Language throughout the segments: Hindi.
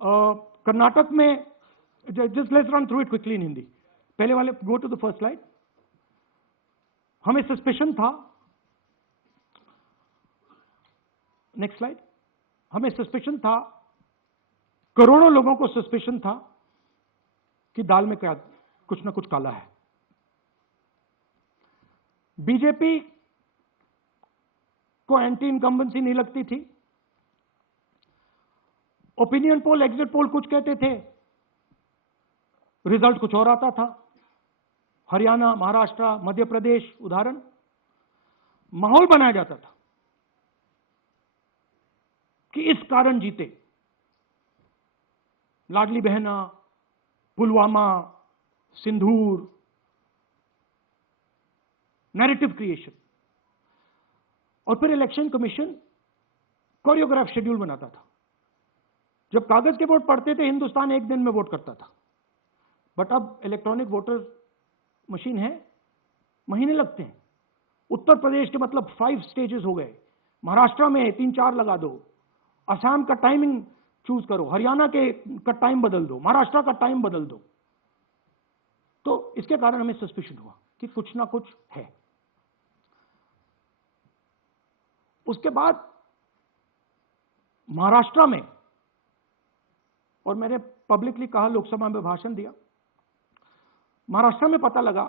कर्नाटक में, just let's run through it quickly in Hindi. पहले वाले, go to the first slide. हमें सस्पेशन था, नेक्स्ट स्लाइड। हमें सस्पेशन था, करोड़ों लोगों को सस्पेशन था कि दाल में क्या कुछ ना कुछ काला है। बीजेपी को एंटी इनकम्बेंसी नहीं लगती थी। ओपिनियन पोल, एग्जिट पोल कुछ कहते थे, रिजल्ट कुछ और आता था। हरियाणा, महाराष्ट्र, मध्य प्रदेश उदाहरण, माहौल बनाया जाता था कि इस कारण जीते। लाडली बहना, पुलवामा, सिंदूर, नैरेटिव क्रिएशन। और फिर इलेक्शन कमीशन कोरियोग्राफ शेड्यूल बनाता था। जब कागज के वोट पड़ते थे, हिंदुस्तान एक दिन में वोट करता था, बट अब इलेक्ट्रॉनिक वोटर मशीन है, महीने लगते हैं। उत्तर प्रदेश के मतलब 5 स्टेजेस हो गए, महाराष्ट्र में 3-4 लगा दो, असम का टाइमिंग चूज करो, हरियाणा का टाइम बदल दो, महाराष्ट्र का टाइम बदल दो। तो इसके कारण हमें सस्पिशन हुआ कि कुछ ना कुछ है। उसके बाद महाराष्ट्र में, और मैंने पब्लिकली कहा, लोकसभा में भाषण दिया, महाराष्ट्र में पता लगा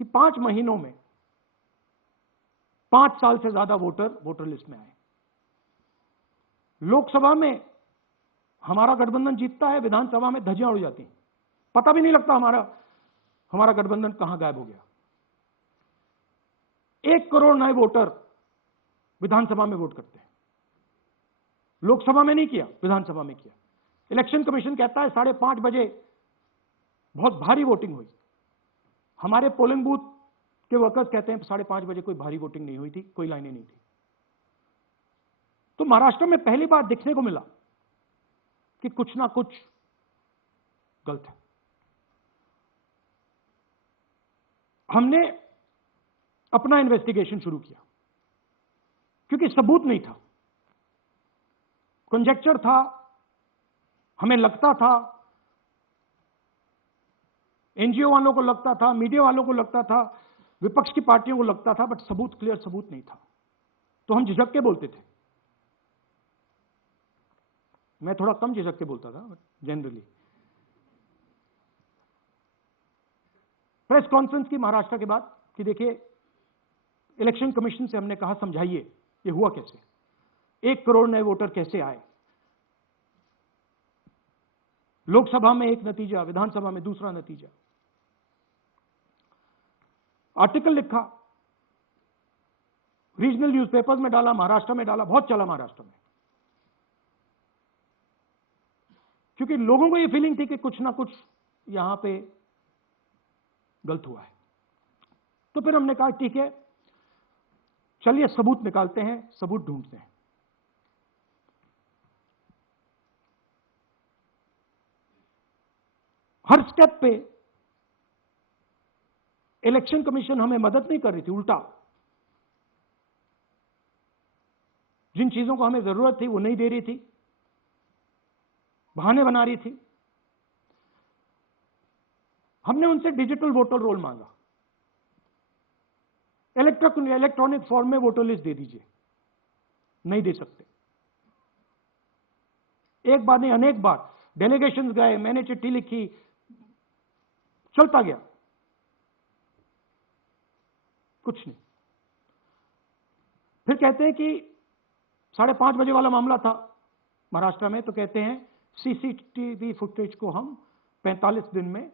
कि 5 महीनों में 5 साल से ज्यादा वोटर लिस्ट में आए। लोकसभा में हमारा गठबंधन जीतता है, विधानसभा में धज्जियां उड़ जाती हैं, पता भी नहीं लगता हमारा गठबंधन कहां गायब हो गया। 1 करोड़ नए वोटर विधानसभा में वोट करते हैं, लोकसभा में नहीं किया, विधानसभा में किया। इलेक्शन कमीशन कहता है 5:30 बजे बहुत भारी वोटिंग हुई। हमारे पोलिंग बूथ के वर्कर्स कहते हैं 5:30 बजे कोई भारी वोटिंग नहीं हुई थी, कोई लाइनें नहीं थी। तो महाराष्ट्र में पहली बार देखने को मिला कि कुछ ना कुछ गलत है। हमने अपना इन्वेस्टिगेशन शुरू किया, क्योंकि सबूत नहीं था, कंजेक्चर था, हमें लगता था, एनजीओ वालों को लगता था, मीडिया वालों को लगता था, विपक्ष की पार्टियों को लगता था, बट सबूत, क्लियर सबूत नहीं था। तो हम झिझक के बोलते थे। मैं थोड़ा कम झिझक के बोलता था जनरली। प्रेस कॉन्फ्रेंस की महाराष्ट्र के बाद कि देखिए, इलेक्शन कमीशन से हमने कहा समझाइए ये हुआ कैसे, 1 करोड़ नए वोटर कैसे आए, लोकसभा में एक नतीजा, विधानसभा में दूसरा नतीजा। आर्टिकल लिखा, रीजनल न्यूज़पेपर्स में डाला, महाराष्ट्र में डाला, बहुत चला महाराष्ट्र में, क्योंकि लोगों को यह फीलिंग थी कि कुछ ना कुछ यहां पे गलत हुआ है। तो फिर हमने कहा ठीक है, चलिए सबूत निकालते हैं, सबूत ढूंढते हैं। हर स्टेप पे इलेक्शन कमीशन हमें मदद नहीं कर रही थी, उल्टा जिन चीजों को हमें जरूरत थी वो नहीं दे रही थी, बहाने बना रही थी। हमने उनसे डिजिटल वोटर रोल मांगा, इलेक्ट्रॉनिक फॉर्म में वोटर लिस्ट दे दीजिए, नहीं दे सकते। एक बार नहीं, अनेक बार डेलीगेशंस गए, मैंने चिट्ठी लिखी, चलता गया, कुछ नहीं। फिर कहते हैं कि 5:30 बजे वाला मामला था महाराष्ट्र में, तो कहते हैं सीसीटीवी फुटेज को हम 45 दिन में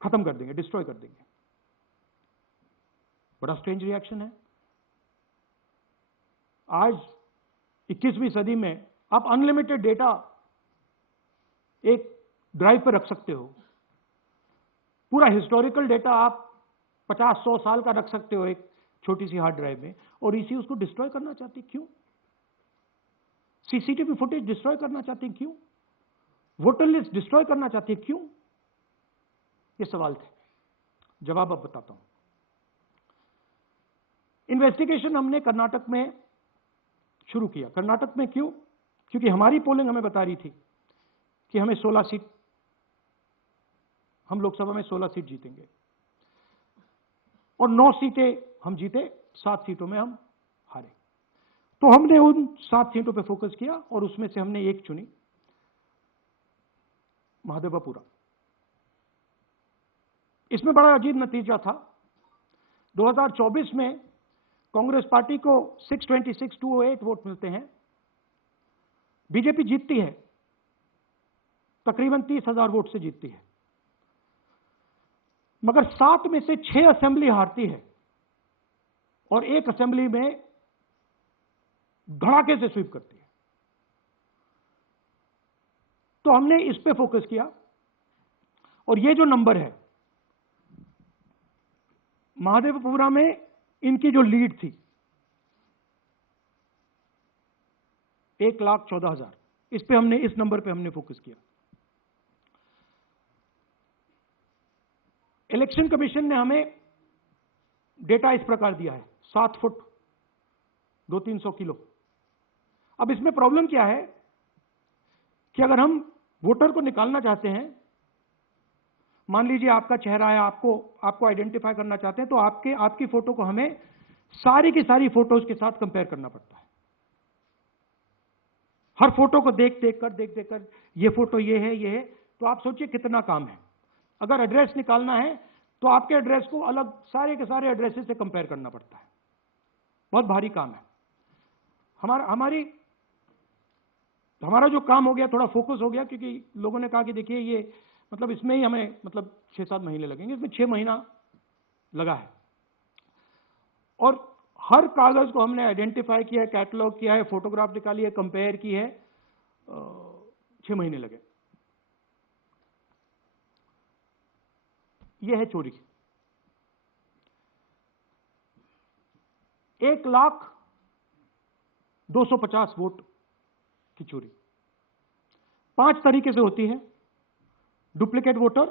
खत्म कर देंगे, डिस्ट्रॉय कर देंगे। बड़ा स्ट्रेंज रिएक्शन है। आज 21वीं सदी में आप अनलिमिटेड डेटा एक ड्राइव पर रख सकते हो, पूरा हिस्टोरिकल डेटा आप 50-100 साल का रख सकते हो एक छोटी सी हार्ड ड्राइव में, और इसी उसको डिस्ट्रॉय करना चाहती, क्यों? सीसीटीवी फुटेज डिस्ट्रॉय करना चाहती, क्यों? वोटर लिस्ट डिस्ट्रॉय करना चाहती है, क्यों? ये सवाल थे, जवाब अब बताता हूं। इन्वेस्टिगेशन हमने कर्नाटक में शुरू किया। कर्नाटक में क्यों? क्योंकि हमारी पोलिंग हमें बता रही थी कि हमें 16 सीट, हम लोकसभा में 16 सीट जीतेंगे और 9 सीटें हम जीते, 7 सीटों में हम हारे। तो हमने उन 7 सीटों पे फोकस किया और उसमें से हमने एक चुनी, महादेवपुरा। इसमें बड़ा अजीब नतीजा था। 2024 में कांग्रेस पार्टी को 626,208 वोट मिलते हैं, बीजेपी जीतती है, तकरीबन 30,000 वोट से जीतती है, मगर 7 में से 6 असेंबली हारती है और एक असेंबली में धड़ाके से स्वीप करती है। तो हमने इस पे फोकस किया और ये जो नंबर है, महादेवपुरा में इनकी जो लीड थी 1,14,000, इस पे हमने, इस नंबर पे हमने फोकस किया। इलेक्शन कमीशन ने हमें डेटा इस प्रकार दिया है, 7 फुट 200-300 किलो। अब इसमें प्रॉब्लम क्या है कि अगर हम वोटर को निकालना चाहते हैं, मान लीजिए आपका चेहरा है, आपको आइडेंटिफाई करना चाहते हैं, तो आपकी फोटो को हमें सारी की सारी फोटोज के साथ कंपेयर करना पड़ता है। हर फोटो को देख देख कर ये फोटो ये है, तो आप सोचिए कितना काम है। अगर एड्रेस निकालना है तो आपके एड्रेस को अलग सारे के सारे एड्रेसेस से कंपेयर करना पड़ता है, बहुत भारी काम है। हमारा जो काम हो गया, थोड़ा फोकस हो गया, क्योंकि लोगों ने कहा कि देखिए ये मतलब इसमें ही हमें मतलब 6-7 महीने लगेंगे, इसमें 6 महीना लगा है और हर कागज को हमने आइडेंटिफाई किया है, कैटलॉग किया है, फोटोग्राफ निकाली है, कंपेयर की है, 6 महीने लगे। यह है चोरी। 1,02,50 वोट की चोरी 5 तरीके से होती है: duplicate voter,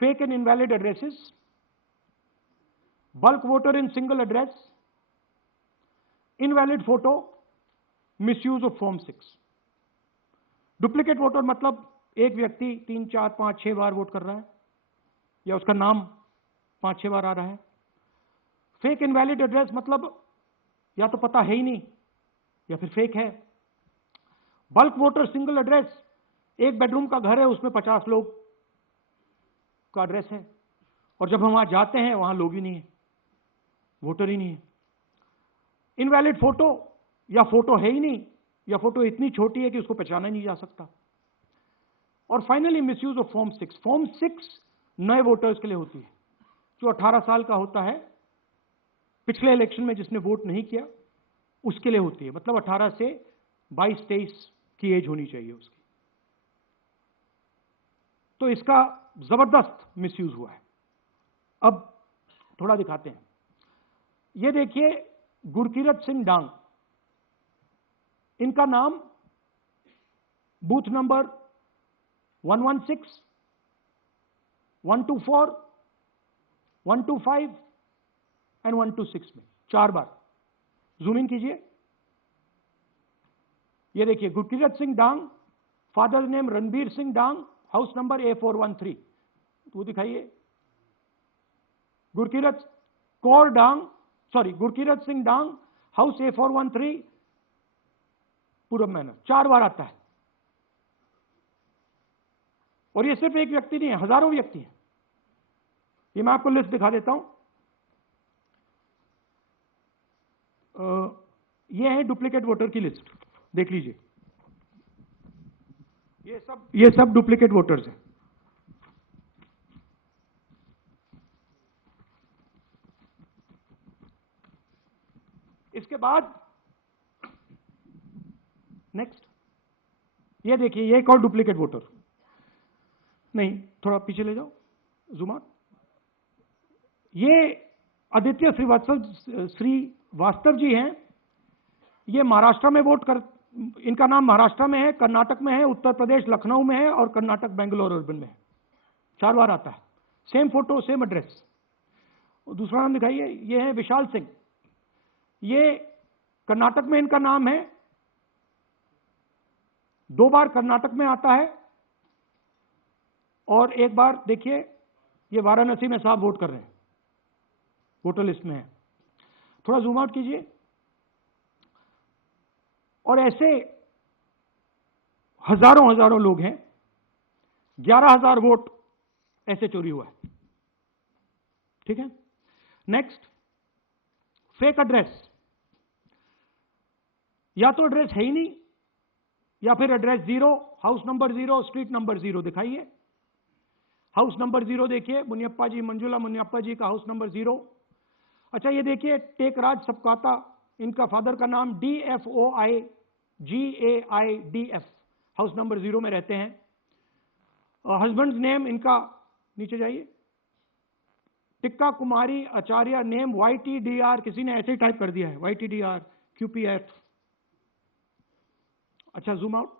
fake and invalid addresses, bulk voter in single address, invalid photo, misuse of form 6। Duplicate voter मतलब एक व्यक्ति 3, 4, 5, 6 बार वोट कर रहा है या उसका नाम 5-6 बार आ रहा है। फेक इनवैलिड एड्रेस मतलब या तो पता है ही नहीं या फिर फेक है। बल्क वोटर सिंगल एड्रेस, एक बेडरूम का घर है, उसमें 50 लोग का एड्रेस है और जब हम वहां जाते हैं वहां लोग ही नहीं है, वोटर ही नहीं है। इनवैलिड फोटो, या फोटो है ही नहीं या फोटो इतनी छोटी है कि उसको पहचाना नहीं जा सकता। और finally misuse of form 6। Form 6 नए वोटर्स के लिए होती है, जो 18 साल का होता है, पिछले इलेक्शन में जिसने वोट नहीं किया उसके लिए होती है, मतलब 18 से 22-23 की एज होनी चाहिए उसकी। तो इसका जबरदस्त मिसयूज हुआ है। अब थोड़ा दिखाते हैं। ये देखिए गुरकीरत सिंह डांग, इनका नाम बूथ नंबर 116, 124, 125 एंड 126 में 4 बार। जूम इन कीजिए। ये देखिए गुरकीरत सिंह डांग, फादर नेम रणबीर सिंह डांग, हाउस नंबर A413। वो दिखाइए। गुरकीरत सिंह डांग, हाउस A413, पूरब मैनर। 4 बार आता है। और ये सिर्फ एक व्यक्ति नहीं है, हजारों व्यक्ति हैं। ये मैं आपको लिस्ट दिखा देता हूं। ये है डुप्लीकेट वोटर की लिस्ट, देख लीजिए। ये सब डुप्लीकेट वोटर्स हैं। इसके बाद नेक्स्ट, ये देखिए, ये एक और डुप्लीकेट वोटर। नहीं, थोड़ा पीछे ले जाओ, जूम आउट। ये आदित्य श्रीवास्तव जी हैं। ये महाराष्ट्र में इनका नाम महाराष्ट्र में है, कर्नाटक में है, उत्तर प्रदेश लखनऊ में है और कर्नाटक बेंगलोर अर्बन में है। 4 बार आता है। Same photo, same address. दूसरा नाम दिखाइए। ये है विशाल सिंह। ये कर्नाटक में इनका नाम है, 2 बार कर्नाटक में आता है और 1 बार देखिए ये वाराणसी में साहब वोट कर रहे हैं, वोटर लिस्ट में है। थोड़ा जूम आउट कीजिए। और ऐसे हजारों लोग हैं, 11,000 वोट ऐसे चोरी हुआ है। ठीक है, नेक्स्ट, फेक एड्रेस। या तो एड्रेस है ही नहीं, या फिर address 0, house number 0, street number 0 दिखाइए। हाउस नंबर 0 देखिए, मुनियप्पा जी, मंजुला मुनियप्पा जी का हाउस नंबर 0। अच्छा ये देखिए, टेकराज सबकाता, इनका फादर का नाम DFOIGAIDF, हाउस नंबर 0 में रहते हैं। हस्बैंड नेम इनका, नीचे जाइए, टिक्का कुमारी आचार्य, नेम YTDR, किसी ने ऐसे ही टाइप कर दिया है, YTDR QPF। अच्छा जूम आउट।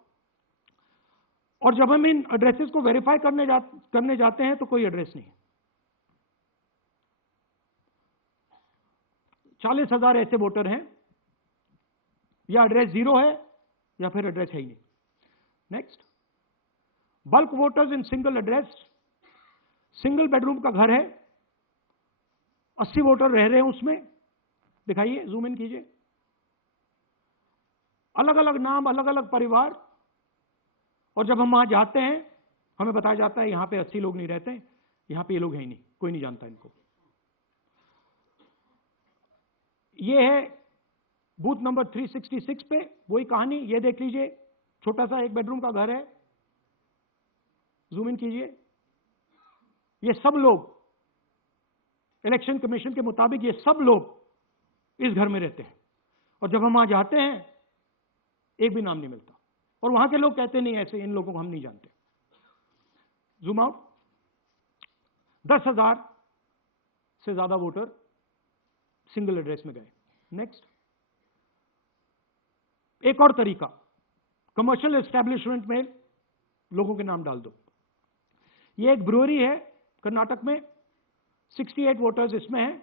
और जब हम इन एड्रेसेस को वेरीफाई करने जाते हैं तो कोई एड्रेस नहीं। 40,000 ऐसे वोटर हैं, या एड्रेस 0 है या फिर एड्रेस है ही नहीं। Next, bulk voters in single address. Single bedroom का घर है, 80 वोटर रह रहे हैं उसमें, दिखाइए, जूम इन कीजिए। अलग अलग नाम, अलग अलग परिवार, और जब हम वहां जाते हैं हमें बताया जाता है यहां पे 80 लोग नहीं रहते, यहां पे ये लोग हैं ही नहीं, कोई नहीं जानता इनको। ये है बूथ नंबर 366 पे वही कहानी, ये देख लीजिए, छोटा सा 1 बेडरूम का घर है, जूम इन कीजिए। ये सब लोग, इलेक्शन कमीशन के मुताबिक ये सब लोग इस घर में रहते हैं, और जब हम वहां जाते हैं एक भी नाम नहीं मिलता, और वहां के लोग कहते नहीं ऐसे, इन लोगों को हम नहीं जानते। Zoom out. 10,000 से ज्यादा वोटर सिंगल एड्रेस में गए। नेक्स्ट, एक और तरीका, कमर्शियल एस्टेब्लिशमेंट में लोगों के नाम डाल दो। ये एक ब्रूअरी है कर्नाटक में, 68 वोटर्स इसमें हैं,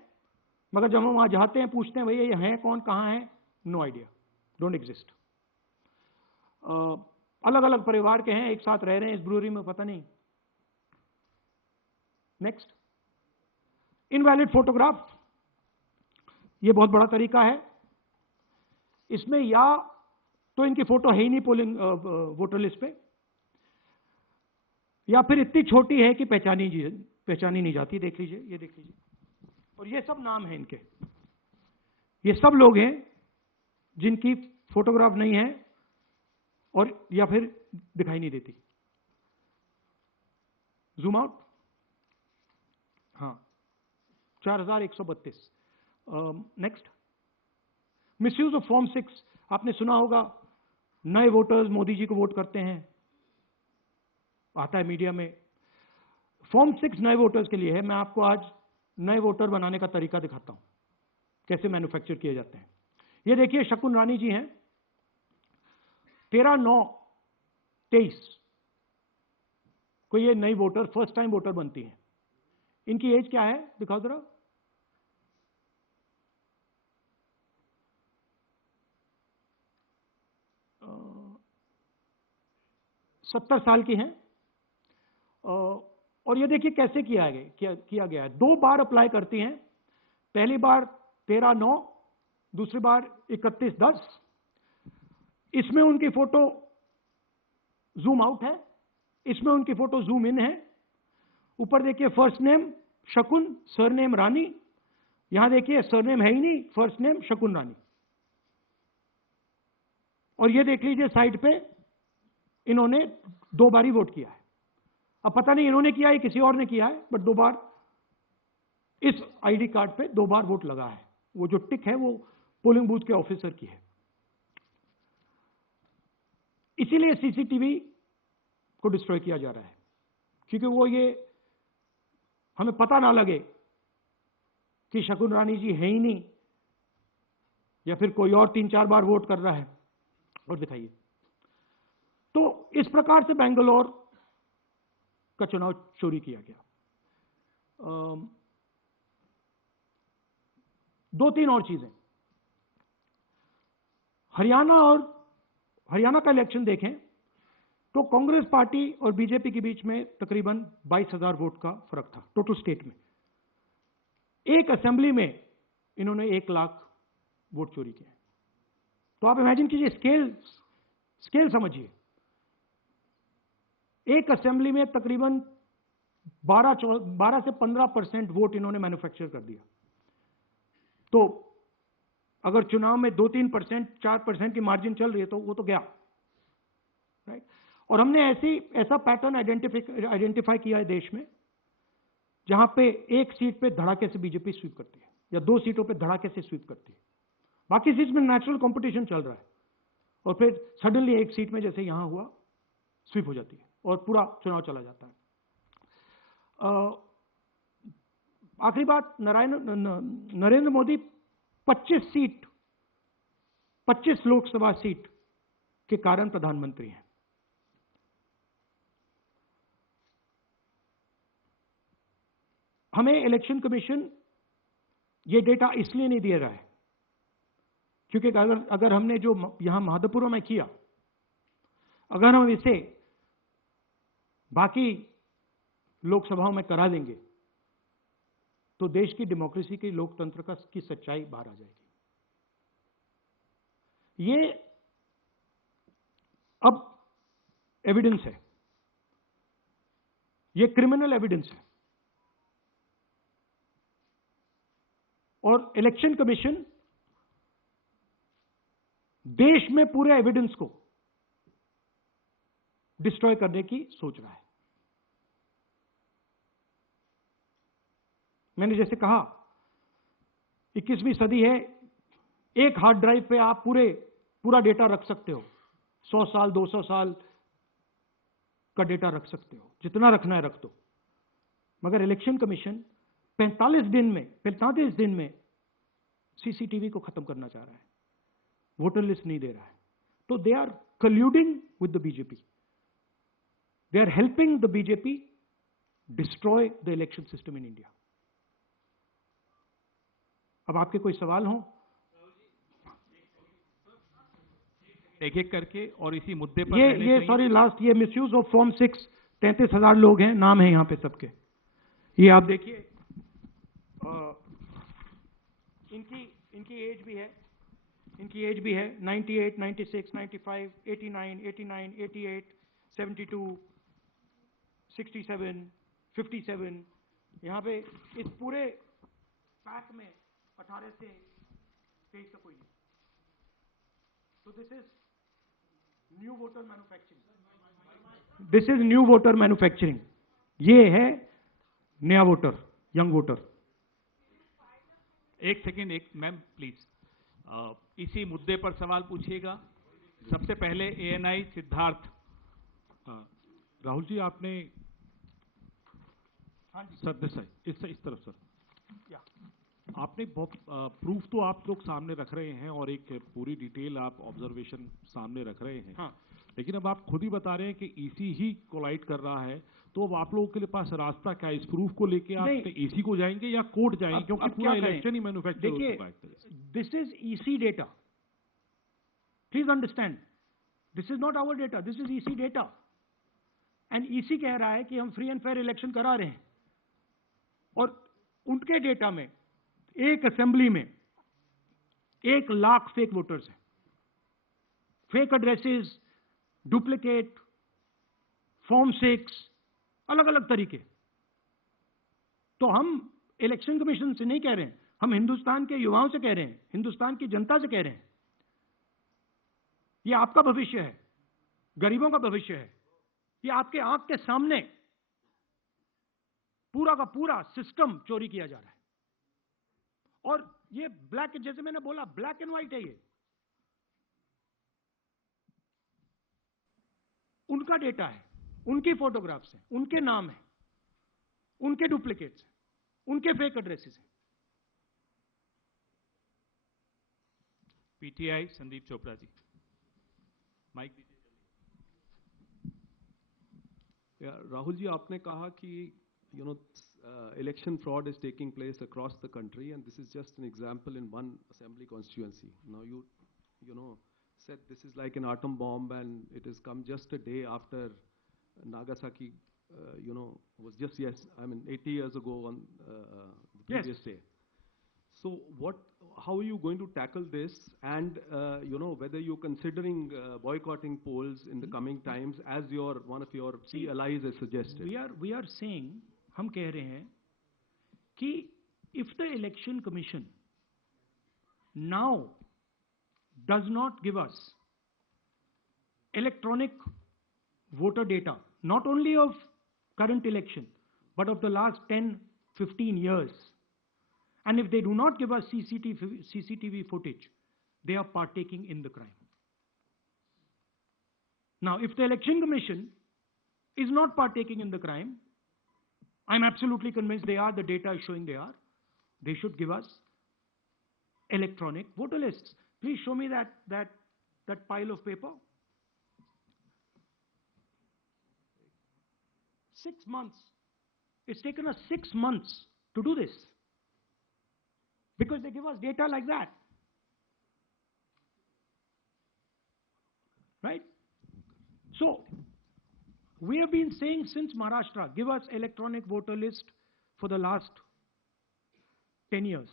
मगर जब हम वहां जाते हैं पूछते हैं भैया ये हैं कौन, कहां है, नो आइडिया, डोंट एग्जिस्ट। अलग अलग परिवार के हैं, एक साथ रह रहे हैं इस ब्रूअरी में, पता नहीं। Next, invalid photograph. ये बहुत बड़ा तरीका है, इसमें या तो इनकी फोटो है ही नहीं पोलिंग वोटर लिस्ट पे, या फिर इतनी छोटी है कि पहचानी नहीं जाती। देख लीजिए, ये देख लीजिए, और ये सब नाम है इनके, ये सब लोग हैं जिनकी फोटोग्राफ नहीं है और या फिर दिखाई नहीं देती। Zoom out. हाँ, 4,132। Next, misuse of form 6। आपने सुना होगा, नए वोटर्स मोदी जी को वोट करते हैं, आता है मीडिया में। फॉर्म 6 नए वोटर्स के लिए है। मैं आपको आज नए वोटर बनाने का तरीका दिखाता हूं, कैसे मैन्युफैक्चर किए जाते हैं। ये देखिए, शकुन रानी जी हैं, 13/9/23 को ये नई वोटर, फर्स्ट टाइम वोटर बनती हैं। इनकी एज क्या है, दिखाओ जरा। अ, 70 साल की हैं। और ये देखिए कैसे किया गया है। 2 बार अप्लाई करती हैं, पहली बार 13/9, दूसरी बार 31/10। इसमें उनकी फोटो जूम आउट है, इसमें उनकी फोटो जूम इन है। ऊपर देखिए, फर्स्ट नेम शकुन, सरनेम रानी। यहां देखिए सरनेम है ही नहीं, फर्स्ट नेम शकुन रानी। और ये देख लीजिए साइड पे, इन्होंने 2 बार ही वोट किया है। अब पता नहीं इन्होंने किया है किसी और ने किया है, बट 2 बार इस आईडी कार्ड पे 2 बार वोट लगा है। वो जो टिक है वो पोलिंग बूथ के ऑफिसर की है। इसीलिए सीसीटीवी को डिस्ट्रॉय किया जा रहा है, क्योंकि वो ये हमें पता ना लगे कि शकुन रानी जी है ही नहीं, या फिर कोई और 3-4 बार वोट कर रहा है। और दिखाइए, तो इस प्रकार से बेंगलोर का चुनाव चोरी किया गया। 2-3 और चीजें। हरियाणा का इलेक्शन देखें, तो कांग्रेस पार्टी और बीजेपी के बीच में तकरीबन 22,000 वोट का फर्क था टोटल स्टेट में। एक असेंबली में इन्होंने 1 लाख वोट चोरी किए। तो आप इमेजिन कीजिए, स्केल समझिए। एक असेंबली में तकरीबन 12 से 15% वोट इन्होंने मैन्युफैक्चर कर दिया। तो अगर चुनाव में 2-3%, 4% की मार्जिन चल रही है तो वो तो गया, राइट। और हमने ऐसा पैटर्न आइडेंटिफाई किया है देश में, जहां पे एक सीट पे धड़ाके से बीजेपी स्वीप करती है या 2 सीटों पे धड़ाके से स्वीप करती है। बाकी सीट में नेचुरल कंपटीशन चल रहा है और फिर सडनली एक सीट में जैसे यहां हुआ स्वीप हो जाती है और पूरा चुनाव चला जाता है। आखिरी बात, नरेंद्र मोदी 25 लोकसभा सीट के कारण प्रधानमंत्री हैं। हमें इलेक्शन कमीशन ये डेटा इसलिए नहीं दे रहा है क्योंकि अगर हमने जो यहां महादेवपुरा में किया, अगर हम इसे बाकी लोकसभाओं में करा देंगे तो देश की डेमोक्रेसी की, लोकतंत्र की सच्चाई बाहर आ जाएगी। ये अब एविडेंस है, ये क्रिमिनल एविडेंस है। और इलेक्शन कमीशन देश में पूरे एविडेंस को डिस्ट्रॉय करने की सोच रहा है। मैंने जैसे कहा, 21वीं सदी है, एक हार्ड ड्राइव पे आप पूरा डेटा रख सकते हो। 100 साल 200 साल का डेटा रख सकते हो, जितना रखना है रख दो। मगर इलेक्शन कमीशन 45 दिन में सीसीटीवी को खत्म करना चाह रहा है, वोटर लिस्ट नहीं दे रहा है। तो they are colluding with the BJP, they are helping the BJP destroy the election system in India. अब आपके कोई सवाल हो? एक एक करके और इसी मुद्दे पर ये सॉरी लास्ट, ये मिसयूज ऑफ फॉर्म 6, 33,000 लोग हैं, नाम है यहां पे सबके। ये आप देखिए, इनकी एज भी है, 98, 96, 95, 89, 88, 72, 67, 57। यहां पे इस पूरे पैक में 18 से 23 का कोई नहीं। तो this is new voter manufacturing. ये है नया वोटर, यंग वोटर। एक सेकेंड, मैम प्लीज, इसी मुद्दे पर सवाल पूछिएगा। सबसे पहले एएनआई सिद्धार्थ। राहुल जी, आपने सर इस तरफ सर, आपने बहुत प्रूफ तो आप लोग सामने रख रहे हैं और एक पूरी डिटेल आप ऑब्जर्वेशन सामने रख रहे हैं। हाँ। लेकिन अब आप खुद ही बता रहे हैं कि ईसी ही कोलाइड कर रहा है, तो अब आप लोगों के पास रास्ता क्या है? इस प्रूफ को लेके आप ईसी को जाएंगे या कोर्ट जाएंगे? क्योंकि पूरा इलेक्शन ही मैन्युफैक्चर हो चुका है। This is EC data, please understand, this is not our data, this is EC data. And EC कह रहा है कि हम फ्री एंड फेयर इलेक्शन करा रहे हैं, और उनके डेटा में एक असेंबली में 1 लाख फेक वोटर्स हैं, फेक एड्रेसेस, डुप्लीकेट, फॉर्म 6, अलग अलग तरीके। तो हम इलेक्शन कमीशन से नहीं कह रहे हैं, हम हिंदुस्तान के युवाओं से कह रहे हैं, हिंदुस्तान की जनता से कह रहे हैं, ये आपका भविष्य है, गरीबों का भविष्य है। ये आपके आंख के सामने पूरा का पूरा सिस्टम चोरी किया जा रहा है। और ये ब्लैक, जैसे मैंने बोला, ब्लैक एंड व्हाइट है। ये उनका डेटा है, उनकी फोटोग्राफ्स हैं, उनके नाम हैं, उनके डुप्लीकेट्स हैं, उनके फेक एड्रेसेस हैं। पीटीआई संदीप चोपड़ा जी, माइक दीजिए। राहुल जी, आपने कहा कि election fraud is taking place across the country, and this is just an example in one assembly constituency. Now you said this is like an atom bomb and it has come just a day after Nagasaki, was just, 80 years ago on the previous day. So how are you going to tackle this? And, whether you're considering boycotting polls in the coming times as one of your key allies has suggested? We are saying, हम कह रहे हैं कि if the election commission now does not give us electronic voter data, not only of current election, but of the last 10, 15 years, and if they do not give us CCTV footage, they are partaking in the crime. Now, if the election commission is not partaking in the crime, I'm absolutely convinced they are, the data is showing they are, they should give us electronic voter lists. Please show me that pile of paper. 6 months. It's taken us 6 months to do this. Because they give us data like that. Right? So, we have been saying since Maharashtra, give us electronic voter list for the last 10 years.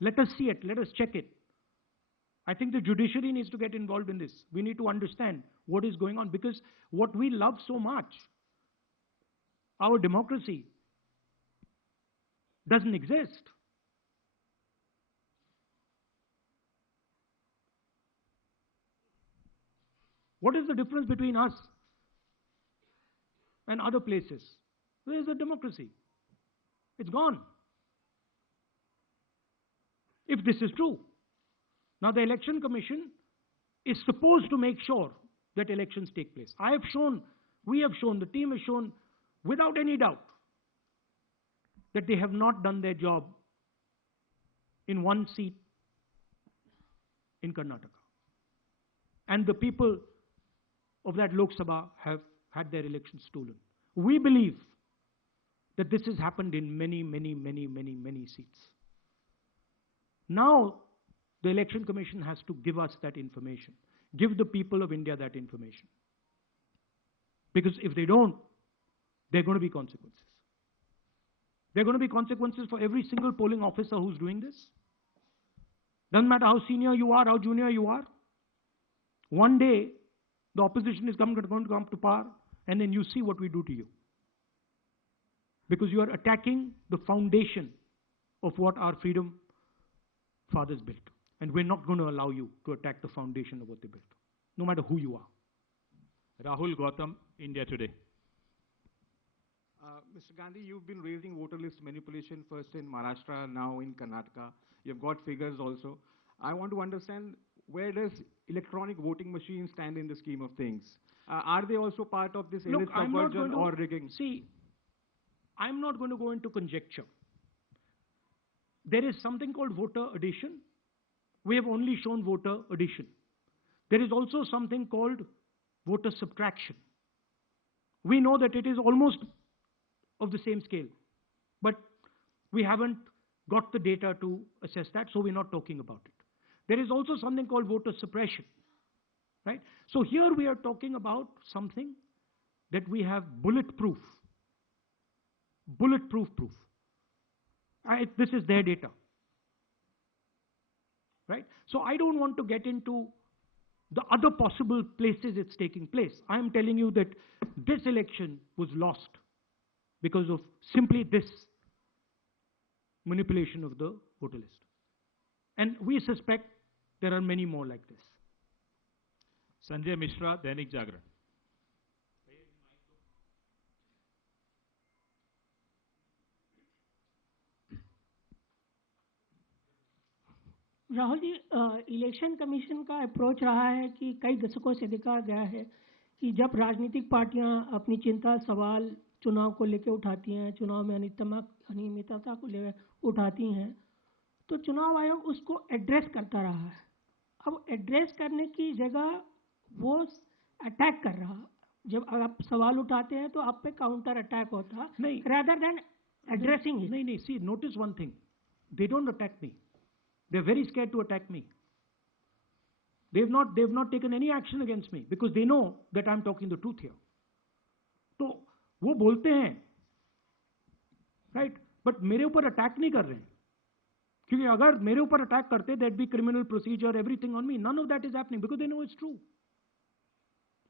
Let us see it, let us check it. I think the judiciary needs to get involved in this. We need to understand what is going on, because what we love so much, our democracy, doesn't exist. What is the difference between us and other places? Where is the democracy? It's gone. If this is true. Now the Election Commission is supposed to make sure that elections take place. I have shown, we have shown, the team has shown without any doubt that they have not done their job in one seat in Karnataka. And the people of that Lok Sabha have had their elections stolen. We believe that this has happened in many seats. Now, the Election Commission has to give us that information. Give the people of India that information. Because if they don't, there are going to be consequences. There are going to be consequences for every single polling officer who's doing this. Doesn't matter how senior you are, how junior you are. One day, the opposition is going to come to power, and then you see what we do to you. Because you are attacking the foundation of what our freedom fathers built. And we're not going to allow you to attack the foundation of what they built, no matter who you are. Rahul Gautam, India Today. Mr. Gandhi, you've been raising voter list manipulation first in Maharashtra, now in Karnataka. You've got figures also. I want to understand, where does electronic voting machines stand in the scheme of things? Are they also part of this illicit subversion or rigging? See, I'm not going to go into conjecture. There is something called voter addition. We have only shown voter addition. There is also something called voter subtraction. We know that it is almost of the same scale, but we haven't got the data to assess that, so we're not talking about it. There is also something called voter suppression, right? So here we are talking about something that we have bulletproof proof. This is their data, right? So I don't want to get into the other possible places it's taking place. I am telling you that this election was lost because of simply this manipulation of the voter list. And we suspect there are many more like this. Sanjay Mishra, Dainik Jagran. Rahul ji, election commission का अप्रोच रहा है कि कई दशकों से देखा गया है कि जब राजनीतिक पार्टियां अपनी चिंता सवाल चुनाव को लेकर उठाती हैं, चुनाव में अनियमितता को लेकर उठाती हैं, तो चुनाव आयोग उसको एड्रेस करता रहा है. अब एड्रेस करने की जगह वो अटैक कर रहा. जब आप सवाल उठाते हैं तो आप पे काउंटर अटैक होता है, rather than addressing it. नहीं, see, notice one thing. They don't attack me. They're very scared to attack me. they've not taken any action against me because they know that I'm talking the truth here. तो वो बोलते हैं, right? But मेरे ऊपर अटैक नहीं कर रहे हैं, क्योंकि अगर मेरे ऊपर अटैक करते, there'd be criminal procedure, everything on me. None of that is happening because they know it's true.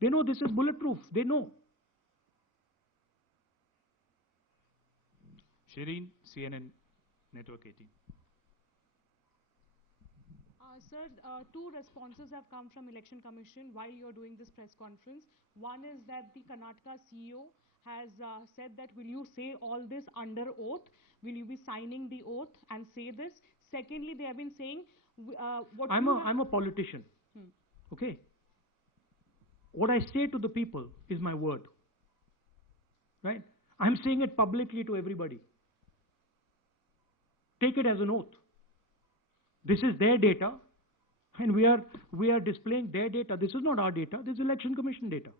They know this is bulletproof. They know. Shireen, CNN Network 18. Sir, two responses have come from Election Commission while you're doing this press conference. One is that the Karnataka CEO has said that will you say all this under oath? Will you be signing the oath and say this? Secondly, they have been saying I'm a politician. Okay. What I say to the people is my word. Right? I'm saying it publicly to everybody. Take it as an oath. This is their data, and we are displaying their data. This is not our data. This is Election Commission data.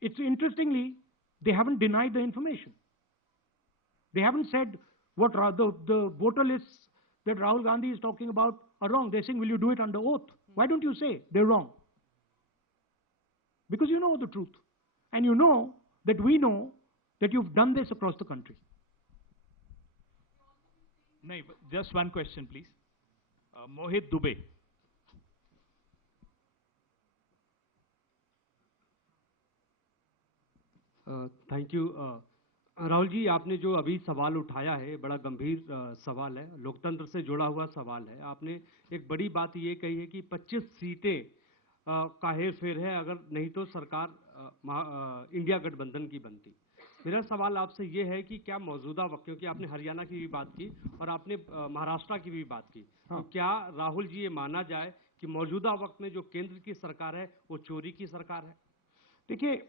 It's interestingly, they haven't denied the information. They haven't said what the voter lists that Rahul Gandhi is talking about are wrong. They're saying, will you do it under oath? Why don't you say they're wrong? Because you know the truth. And you know that we know that you've done this across the country. No, just one question, please. Mohit Dubey. Thank you Rahul ji, आपने जो अभी सवाल उठाया है बड़ा गंभीर सवाल है, लोकतंत्र से जुड़ा हुआ सवाल है। आपने एक बड़ी बात ये कही है कि 25 सीटें का हेरफेर है, अगर नहीं तो सरकार इंडिया गठबंधन की बनती। मेरा सवाल आपसे ये है कि क्या मौजूदा वक्त, क्योंकि आपने हरियाणा की भी बात की और आपने महाराष्ट्र की भी बात की, तो क्या राहुल जी ये माना जाए कि मौजूदा वक्त में जो केंद्र की सरकार है वो चोरी की सरकार है? देखिए,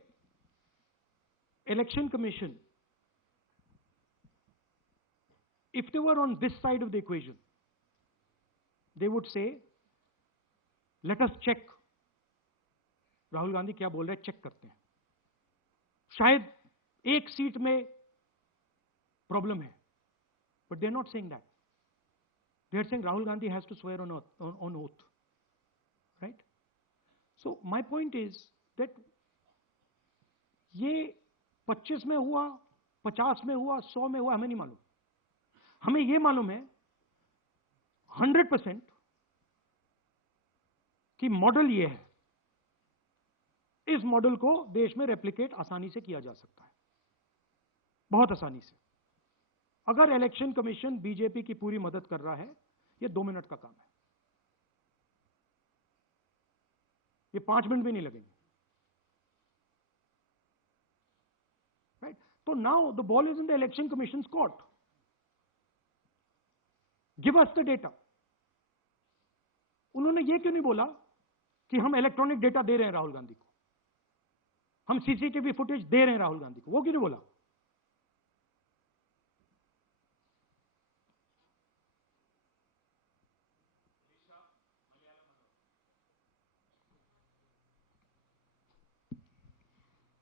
Election Commission, if they were on this side of the equation, they would say, let us check. Rahul Gandhi क्या बोल रहे हैं, चेक करते हैं। शायद एक सीट में प्रॉब्लम है, but they're not saying that. They're saying Rahul Gandhi has to swear on oath, right? So my point is that ये 25 में हुआ, 50 में हुआ, 100 में हुआ, हमें नहीं मालूम। हमें ये मालूम है 100% कि मॉडल ये है। इस मॉडल को देश में रेप्लिकेट आसानी से किया जा सकता है, बहुत आसानी से। अगर इलेक्शन कमीशन बीजेपी की पूरी मदद कर रहा है, ये 2 मिनट का काम है, ये 5 मिनट भी नहीं लगेंगे। राइट? तो now the ball is in the election commission court. Give us the data. उन्होंने ये क्यों नहीं बोला कि हम इलेक्ट्रॉनिक डेटा दे रहे हैं राहुल गांधी को, हम सीसीटीवी फुटेज दे रहे हैं राहुल गांधी को? वो क्यों नहीं बोला?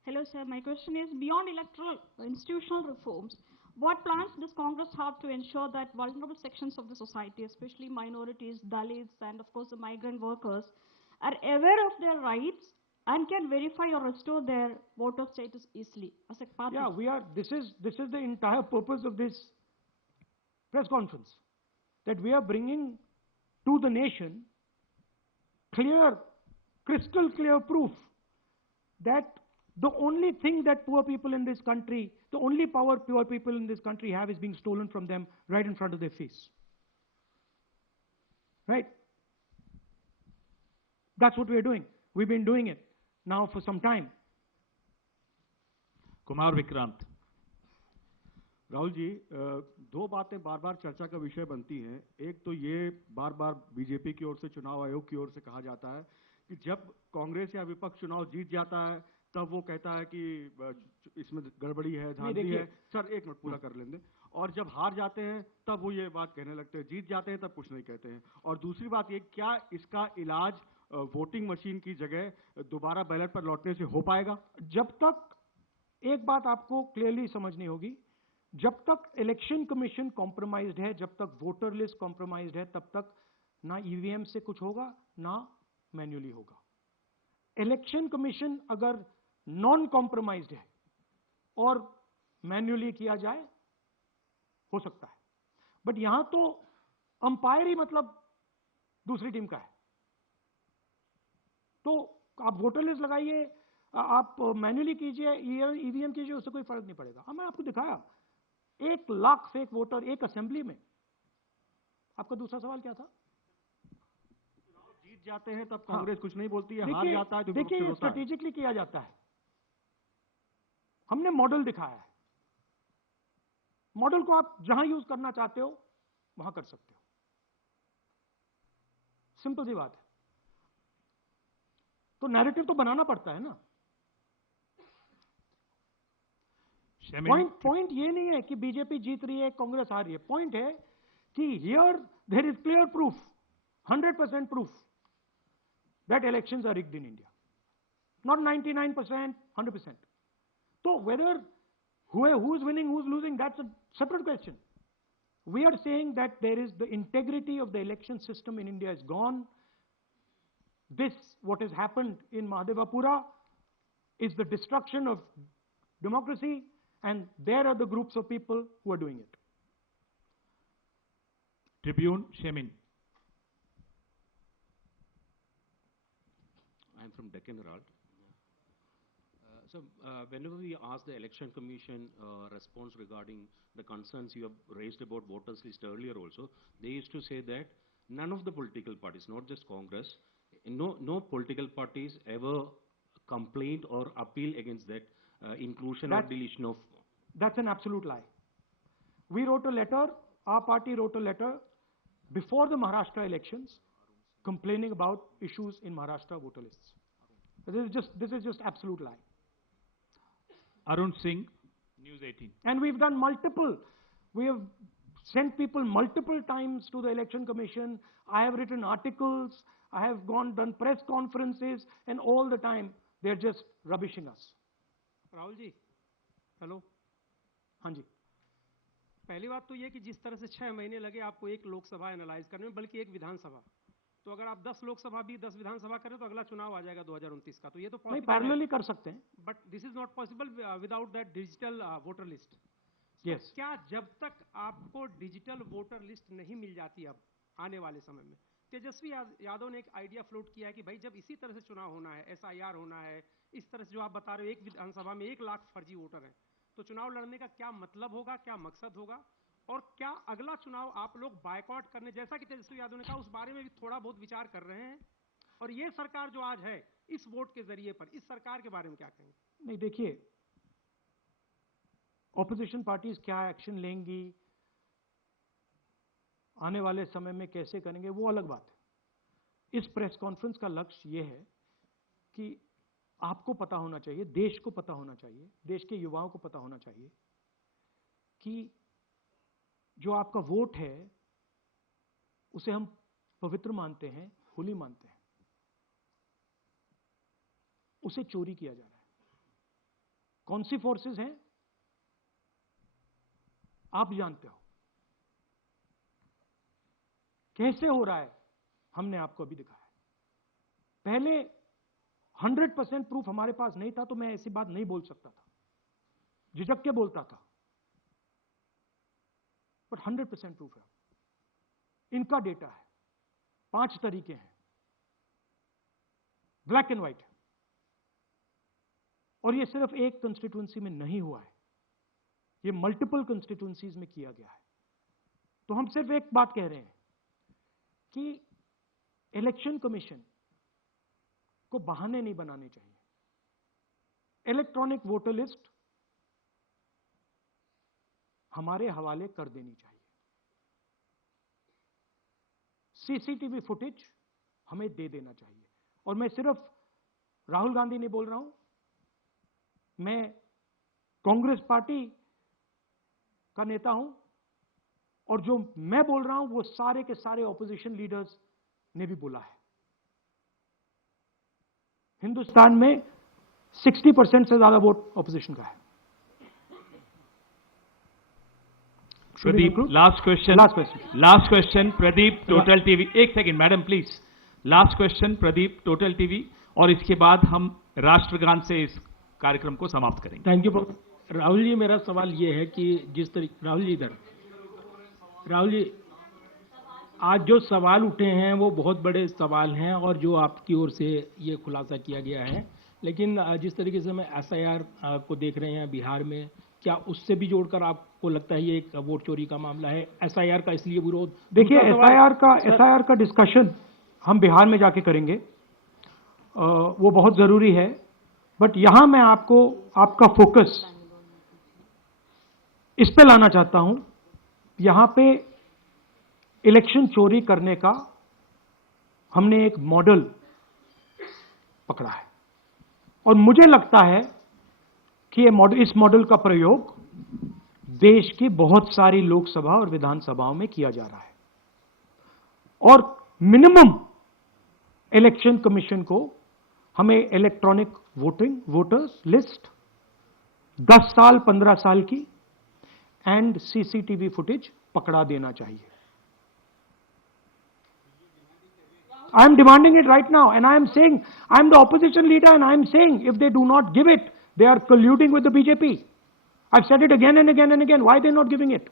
Hello, sir. My question is, beyond electoral institutional reforms, what plans does Congress have to ensure that vulnerable sections of the society, especially minorities, Dalits, and of course the migrant workers, are aware of their rights and can verify or restore their voter status easily as a part of... Yeah, this is the entire purpose of this press conference, that we are bringing to the nation clear, crystal clear proof that the only thing that poor people in this country, the only power poor people in this country have is being stolen from them right in front of their face. Right? That's what we're doing. We've been doing it now for some time. Kumar Vikrant. Rahul ji, दो बातें बार बार चर्चा का विषय बनती हैं। एक तो ये बार बार बीजेपी की ओर से, चुनाव आयोग की ओर से कहा जाता है कि जब कांग्रेस या विपक्ष चुनाव जीत जाता है तब वो कहता है कि इसमें गड़बड़ी है, धांधली है। सर एक मिनट पूरा कर लेंगे। और जब हार जाते हैं तब वो ये बात कहने लगते हैं, जीत जाते हैं तब कुछ नहीं कहते हैं। और दूसरी बात ये, क्या इसका इलाज वोटिंग मशीन की जगह दोबारा बैलेट पर लौटने से हो पाएगा? जब तक, एक बात आपको क्लियरली समझनी होगी, जब तक इलेक्शन कमीशन कॉम्प्रोमाइज्ड है, जब तक वोटर लिस्ट कॉम्प्रोमाइज्ड है, तब तक ना ईवीएम से कुछ होगा, ना मैन्युअली होगा। इलेक्शन कमीशन अगर नॉन कॉम्प्रोमाइज्ड है और मैन्युअली किया जाए, हो सकता है, बट यहां तो अंपायर ही मतलब दूसरी टीम का है। तो आप वोटर लिस्ट लगाइए, आप मैन्युअली कीजिए, ईवीएम कीजिए, उससे कोई फर्क नहीं पड़ेगा। अब मैं आपको दिखाया 1 लाख फेक वोटर एक असेंबली में। आपका दूसरा सवाल क्या था? जीत जाते हैं तब कांग्रेस कुछ नहीं बोलती है, हार जाता है तो देखिए, ये स्ट्रेटेजिकली किया जाता है। हमने मॉडल दिखाया है। मॉडल को आप जहां यूज करना चाहते हो वहां कर सकते हो। सिंपल सी बात है। तो नैरेटिव तो बनाना पड़ता है ना। पॉइंट ये नहीं है कि बीजेपी जीत रही है, कांग्रेस हार रही है। पॉइंट है कि here there is clear proof, 100% proof that elections are rigged in India, not 99%, 100%. So whether who's winning, who's losing, that's a separate question. We are saying that there is the integrity of the election system in India is gone. This, what has happened in Mahadevapura, is the destruction of democracy, and there are the groups of people who are doing it. Tribune, Shemin. I'm from Deccan Herald. Whenever we ask the Election Commission response regarding the concerns you have raised about voters list earlier also, they used to say that none of the political parties, not just Congress, no political parties ever complained or appealed against that inclusion or deletion of... That's an absolute lie. We wrote a letter, our party wrote a letter before the Maharashtra elections complaining about issues in Maharashtra voter lists. This is just absolute lie. Arun Singh, News 18. And we've done multiple. We have sent people multiple times to the Election Commission. I have written articles. I have done press conferences, and all the time they're just rubbishing us. Rahul ji, hello. हाँ जी। पहली बात तो ये कि जिस तरह से 6 महीने लगे आपको एक लोकसभा एनालाइज करने में, बल्कि एक विधानसभा, तो अगर आप 10 लोकसभा भी 10 विधानसभा करें तो अगला चुनाव आ जाएगा 2029 का। तो ये तो नहीं, पैरेलली कर सकते हैं, but this is not possible without that digital voter list. Yes. क्या जब तक आपको डिजिटल वोटर लिस्ट नहीं मिल जाती अब आने वाले समय में, तेजस्वी यादव ने एक आइडिया फ्लोट किया है कि भाई जब इसी तरह से चुनाव होना है, SIR होना है, इस तरह से जो आप बता रहे हो एक विधानसभा में 1 लाख फर्जी वोटर हैं, तो चुनाव लड़ने का क्या मतलब होगा, क्या मकसद होगा, और क्या अगला चुनाव आप लोग बायकॉट करने, जैसा कि तेजस्वी यादव ने कहा, उस बारे में भी थोड़ा बहुत विचार कर रहे हैं? और ये सरकार जो आज है इस वोट के जरिए पर, इस सरकार के बारे में क्या कहेंगे? नहीं, देखिए, ऑपोजिशन पार्टीज क्या एक्शन लेंगी, आने वाले समय में कैसे करेंगे, वो अलग बात है। इस प्रेस कॉन्फ्रेंस का लक्ष्य ये है कि आपको पता होना चाहिए, देश को पता होना चाहिए, देश के युवाओं को पता होना चाहिए कि जो आपका वोट है उसे हम पवित्र मानते हैं, होली मानते हैं, उसे चोरी किया जा रहा है। कौन सी फोर्सेस हैं आप जानते हो, कैसे हो रहा है हमने आपको अभी दिखाया है। पहले 100% प्रूफ हमारे पास नहीं था तो मैं ऐसी बात नहीं बोल सकता था, झिझक के बोलता था, बट 100% प्रूफ है। इनका डेटा है, 5 तरीके हैं, ब्लैक एंड व्हाइट है, और ये सिर्फ एक कंस्टिट्यूएंसी में नहीं हुआ है, ये मल्टीपल कंस्टिट्यूएंसीज में किया गया है। तो हम सिर्फ एक बात कह रहे हैं कि इलेक्शन कमीशन को बहाने नहीं बनाने चाहिए। इलेक्ट्रॉनिक वोटर लिस्ट हमारे हवाले कर देनी चाहिए। सीसीटीवी फुटेज हमें दे देना चाहिए। और मैं सिर्फ राहुल गांधी नहीं बोल रहा हूं, मैं कांग्रेस पार्टी का नेता हूं, और जो मैं बोल रहा हूं वो सारे के सारे ऑपोजिशन लीडर्स ने भी बोला है। हिंदुस्तान में 60% से ज्यादा वोट ऑपोजिशन का है। Pradeep, last question Pradeep, total TV. एक second madam please, last question Pradeep, total TV, और इसके बाद हम राष्ट्रगान से इस कार्यक्रम को समाप्त करेंगे। थैंक यू राहुल जी। मेरा सवाल ये है कि जिस तरीके राहुल जी आज जो सवाल उठे हैं वो बहुत बड़े सवाल हैं और जो आपकी ओर से ये खुलासा किया गया है, लेकिन जिस तरीके से मैं SIR को देख रहे हैं बिहार में, क्या उससे भी जोड़कर आपको लगता है ये एक वोट चोरी का मामला है? SIR का इसलिए विरोध, देखिए SIR का डिस्कशन हम बिहार में जाके करेंगे, वो बहुत जरूरी है, बट यहां मैं आपको आपका फोकस इस पे लाना चाहता हूं। यहां पे इलेक्शन चोरी करने का हमने एक मॉडल पकड़ा है और मुझे लगता है कि इस मॉडल का प्रयोग देश की बहुत सारी लोकसभा और विधानसभाओं में किया जा रहा है और मिनिमम इलेक्शन कमीशन को हमें इलेक्ट्रॉनिक वोटर्स लिस्ट 10 साल 15 साल की एंड CCTV फुटेज पकड़ा देना चाहिए। I am demanding it right now and I am saying, I am the opposition leader and I am saying if they do not give it, they are colluding with the BJP. I've said it again and again and again. Why are they not giving it?